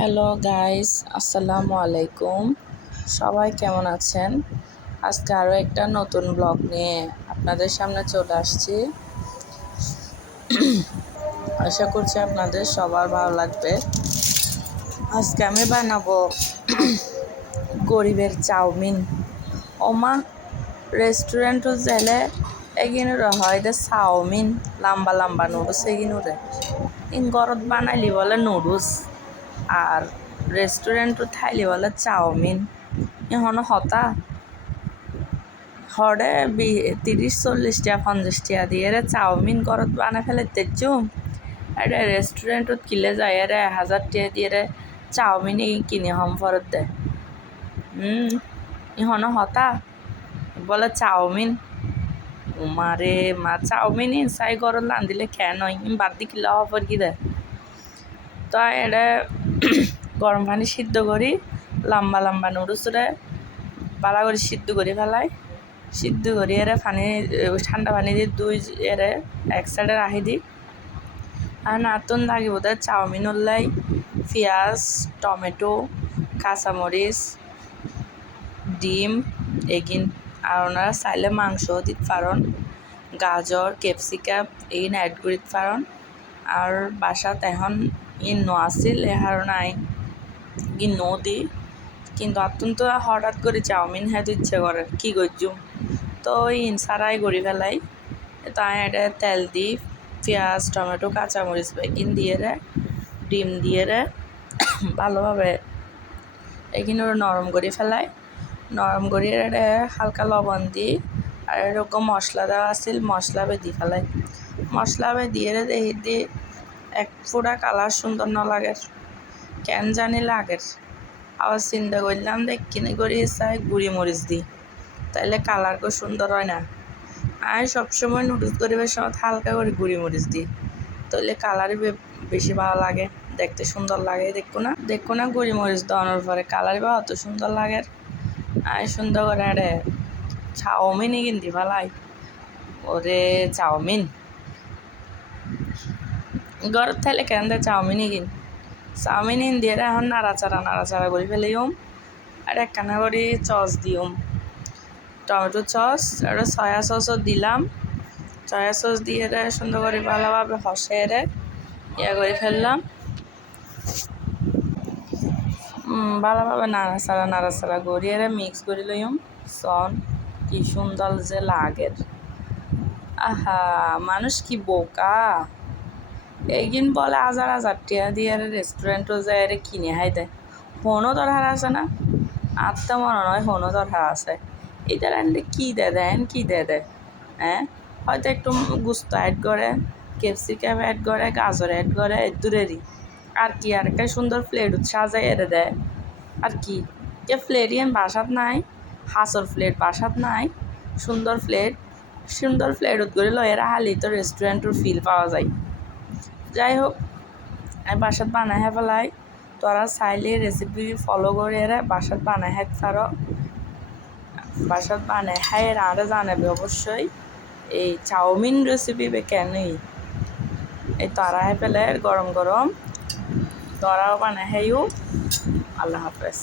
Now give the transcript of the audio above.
Hello guys, আসসালামু আলাইকুম। সবাই কেমন আছেন? আজকে আরও একটা নতুন ব্লগ নিয়ে আপনাদের সামনে চলে আসছি। আশা করছি আপনাদের সবার ভালো লাগবে। আজকে আমি বানাবো গরিবের চাউমিন। ওমা, রেস্টুরেন্টও গেলে এগিনুরে হয় যে চাউমিন লম্বা লম্বা নুডলস এগিনুরে ঘরত বানাইলি বলে নুডলস আর রেস্টুরেন্টও থাইলি বলে চাউমিন। এখন হতা হরে 30-40 টাকা 50 টাকা দিয়ে চাউমিন ঘরত বানাই ফেলে তেজুম এটা রেস্টুরেন্টত কিলে যায় 1000 টাকা দিয়ে চাউমিন কিনে হম ফরত দে। এখন হতা বলে চাউমিন। মারে মা চাউমিন চাই ঘরত রান্ধিলে কেন বাদ দি কিলা হফর কি দে। তো এটা গরম পানি সিদ্ধ করি লম্বা লম্বা নুডলসরে ভালো করে সিদ্ধ করে ফেলাই। সিদ্ধ করি পানি ঠান্ডা পানি দিয়ে দুই এক সাইডে রাখি দিই। আর নাতুন লাগিব বোধহয় চাউমিন উল্লাই পেঁয়াজ, টমেটো, কাঁচামরিচ, ডিম এগিন আর ওনারা চাইলে মাংসও দিতে পারেন। গাজর, ক্যাপসিকাম এগিন অ্যাড করে দিতে পারেন। আর বাসাত এখন ন আছিল এহার নাই ন দি কিন্তু আতুন তো হঠাৎ করে চাউমিন খাইতে ইচ্ছে করে কি করছুম তো সারাই করি ফেলাই। তাই এটা তেল দিই পেঁয়াজ, টমেটো, কাঁচামরিচ বেগিন দিয়ে ডিম দিয়ে ভালোভাবে এখানে নরম করে ফেলাই। নরম করে হালকা লবণ দিই আর এরকম মশলা দেওয়া আছিল মশলা বেদি ফেলাই। মশলা দিয়ে দিয়ে এক ফোঁটা কালার সুন্দর না লাগে কেন জানি লাগে। আবার চিন্তা করলাম কিনে করি চাই গুঁড়ি মরিচ দিই তাইলে কালার খুব সুন্দর হয় না। আমি সবসময় নুডলস গরিবের সময় হালকা করে গুঁড়ি মরিচ দিই তাহলে কালারই বেশি ভালো লাগে, দেখতে সুন্দর লাগে। দেখো না গুঁড়ি মরিচ দেওয়ানোর পরে কালারই বা অত সুন্দর লাগে। আমি সুন্দর করে চাউমিনই কিনতে ফেলাই। ওরে চাউমিন ঘরত থাইলে কেন দে চাউমিনই চাউমিন দিয়ে এখন নাড়াচাড়া করে ফেলিম। আর একখানা করে সস দিম টমেটো সস আর সয়া সসও দিলাম। সয়া সস দিয়ে সুন্দর করে ভালোভাবে হসে করে ফেললাম। ভালোভাবে নাড়াচাড়া করি মিক্স করে লইম। সন কি সুন্দর যে লাগে। আহা, মানুষ কি বোকা এইগিন বলে 1000 টাকা দিয়ে রেস্টুরেন্টও যায় কিনে খাই দেয়। ফোনও দরকার আছে না আত্মা মনে নয় ফোনও দরকার আছে। এটা রান্না কী দেন কি দেয় হ্যাঁ হয়তো একটু গুস্ত অ্যাড করে, ক্যাপসিকাম অ্যাড করে, গাজর অ্যাড করে দূরেরই আর কি আর একটা সুন্দর প্লেট সাজাই দেয়। আর কি প্লেট বাসাত নাই, হাঁসর প্লেট বাসাত নাই, সুন্দর প্লেট করে লয়েরা হালি তো রেস্টুরেন্টের ফিল পাওয়া যায়। যাই হোক আমি বাসাত বানাই ফেলাই। তোরা চাইলে রেসিপি ফলো করে বাসাত বানাই খাইতে পারো। বাসাত বানাই খাই আরে জানাবে অবশ্যই এই চাউমিন রেসিপি কেনই এই তারা পেলে গরম গরম তোরাও বানাই খাইও। আল্লাহ হাফেজ।